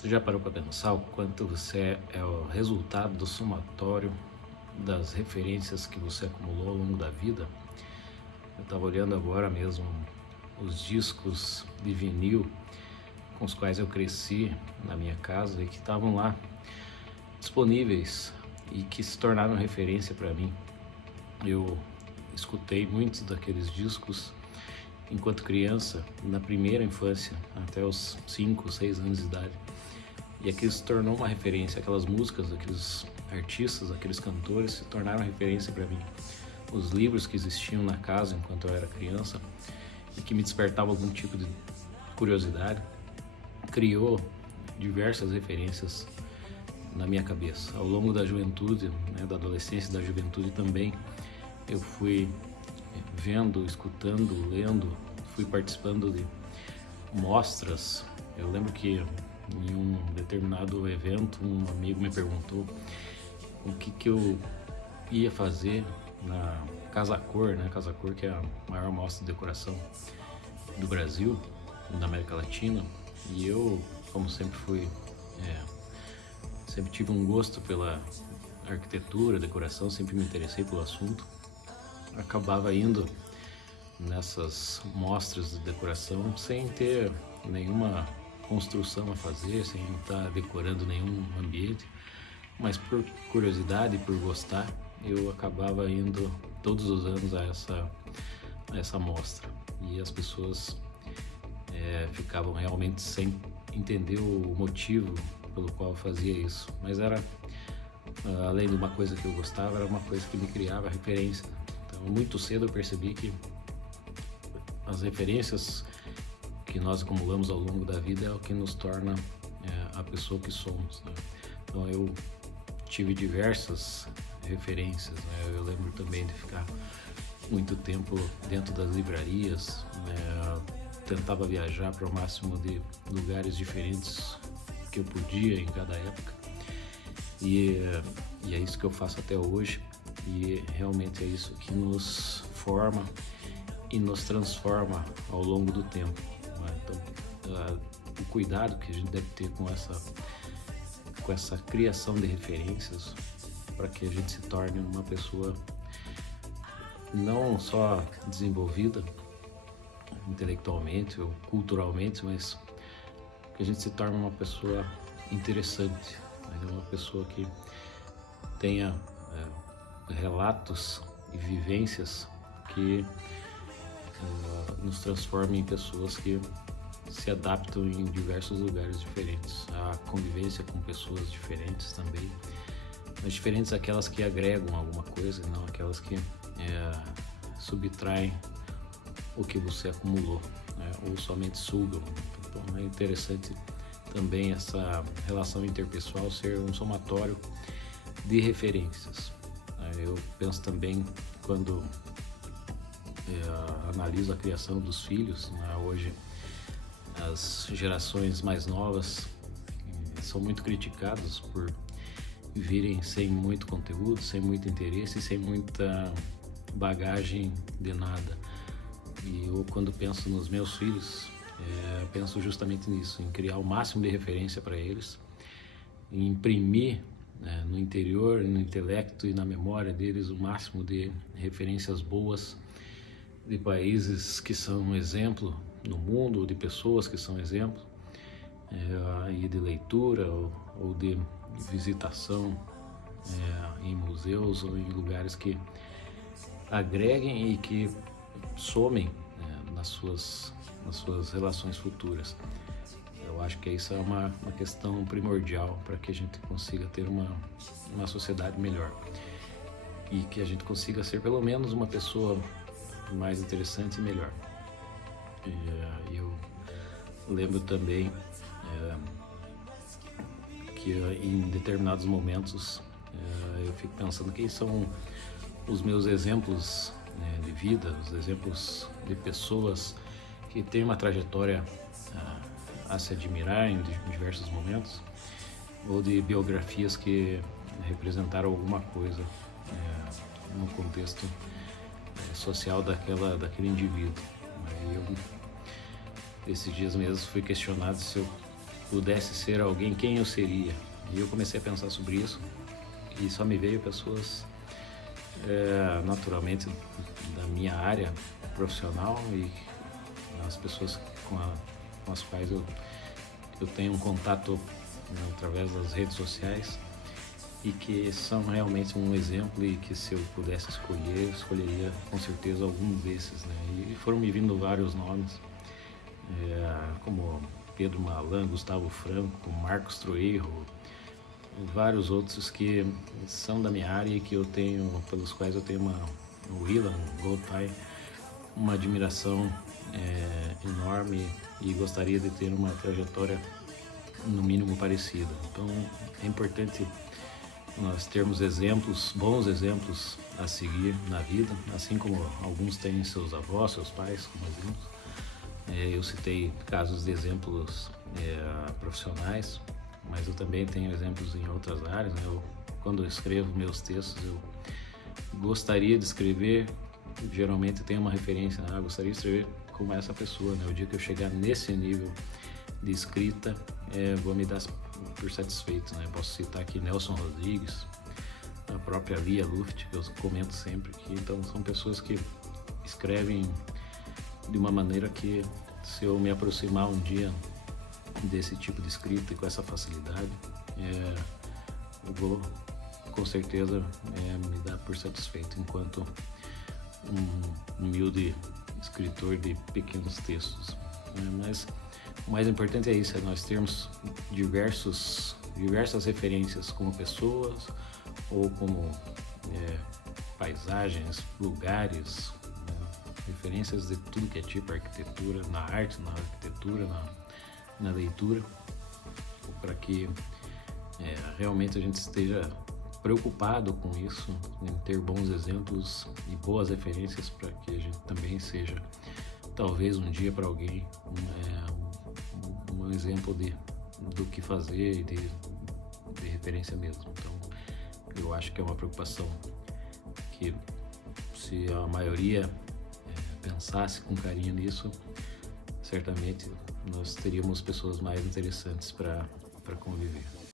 Você já parou para pensar o quanto você é o resultado do somatório das referências que você acumulou ao longo da vida? Eu estava olhando agora mesmo os discos de vinil com os quais eu cresci na minha casa e que estavam lá disponíveis e que se tornaram referência para mim. Eu escutei muitos daqueles discos enquanto criança, na primeira infância, até os 5, 6 anos de idade. E aquilo se tornou uma referência, aquelas músicas, aqueles artistas, aqueles cantores se tornaram referência para mim. Os livros que existiam na casa enquanto eu era criança e que me despertavam algum tipo de curiosidade, criou diversas referências na minha cabeça. Ao longo da juventude, da adolescência e da juventude também, eu fui vendo, escutando, lendo, fui participando de mostras. Eu lembro que em um determinado evento, um amigo me perguntou o que eu ia fazer na Casa Cor, Casa Cor, que é a maior mostra de decoração do Brasil, da América Latina. E eu, como sempre sempre tive um gosto pela arquitetura, decoração, sempre me interessei pelo assunto. Acabava indo nessas mostras de decoração sem ter nenhuma construção a fazer, sem estar decorando nenhum ambiente, mas por curiosidade, por gostar, eu acabava indo todos os anos a essa mostra. E as pessoas ficavam realmente sem entender o motivo pelo qual eu fazia isso, mas era, além de uma coisa que eu gostava, era uma coisa que me criava referência. Então, muito cedo eu percebi que as referências que nós acumulamos ao longo da vida é o que nos torna a pessoa que somos, né? Então eu tive diversas referências, né? Eu lembro também de ficar muito tempo dentro das livrarias, tentava viajar para o máximo de lugares diferentes que eu podia em cada época, e é isso que eu faço até hoje, e realmente é isso que nos forma e nos transforma ao longo do tempo, né? Então, o cuidado que a gente deve ter com essa criação de referências para que a gente se torne uma pessoa não só desenvolvida intelectualmente ou culturalmente, mas que a gente se torne uma pessoa interessante, né? Uma pessoa que tenha relatos e vivências que nos transformem em pessoas que se adaptam em diversos lugares diferentes, a convivência com pessoas diferentes também, mas diferentes aquelas que agregam alguma coisa, não aquelas que subtraem o que você acumulou, né? Ou somente sugam. Então é interessante também essa relação interpessoal ser um somatório de referências. Eu penso também, quando analiso a criação dos filhos, né? Hoje as gerações mais novas são muito criticadas por virem sem muito conteúdo, sem muito interesse, sem muita bagagem de nada. E eu, quando penso nos meus filhos, penso justamente nisso, em criar o máximo de referência para eles, em imprimir, no interior, no intelecto e na memória deles o máximo de referências boas de países que são um exemplo no mundo, de pessoas que são exemplo, e de leitura ou de visitação em museus ou em lugares que agreguem e que somem nas suas relações futuras. Eu acho que isso é uma questão primordial para que a gente consiga ter uma sociedade melhor e que a gente consiga ser pelo menos uma pessoa mais interessante e melhor. Eu lembro também que em determinados momentos eu fico pensando quem são os meus exemplos de vida, os exemplos de pessoas que têm uma trajetória a se admirar em diversos momentos, ou de biografias que representaram alguma coisa no contexto social daquele indivíduo. Aí eu, esses dias mesmo, fui questionado se eu pudesse ser alguém, quem eu seria? E eu comecei a pensar sobre isso e só me veio pessoas naturalmente da minha área profissional e as pessoas com as quais eu tenho um contato, né, através das redes sociais, e que são realmente um exemplo, e que se eu pudesse escolher, eu escolheria com certeza algum desses, né? E foram me vindo vários nomes, como Pedro Malan, Gustavo Franco, Marcos Troerro, vários outros que são da minha área e que eu tenho, pelos quais eu tenho o Ilan Goldpai, uma admiração enorme, e gostaria de ter uma trajetória no mínimo parecida. Então é importante nós termos exemplos, bons exemplos a seguir na vida, assim como alguns têm seus avós, seus pais como exemplos. Eu citei casos de exemplos profissionais, mas eu também tenho exemplos em outras áreas, né? Quando eu escrevo meus textos, eu gostaria de escrever, geralmente tenho uma referência, né? Eu gostaria de escrever como essa pessoa, né? O dia que eu chegar nesse nível de escrita, vou me dar por satisfeito, né? Posso citar aqui Nelson Rodrigues, a própria Lia Luft, que eu comento sempre aqui. Então são pessoas que escrevem de uma maneira que, se eu me aproximar um dia desse tipo de escrita e com essa facilidade, eu vou com certeza me dar por satisfeito enquanto um humilde escritor de pequenos textos. Mas o mais importante é isso, é nós termos diversas referências como pessoas ou como paisagens, lugares, né? Referências de tudo que é tipo arquitetura, na arte, na arquitetura, na leitura, para que realmente a gente esteja preocupado com isso, em ter bons exemplos e boas referências, para que a gente também seja, talvez um dia para alguém, um exemplo do que fazer e de referência mesmo. Então eu acho que é uma preocupação que, se a maioria pensasse com carinho nisso, certamente nós teríamos pessoas mais interessantes para conviver.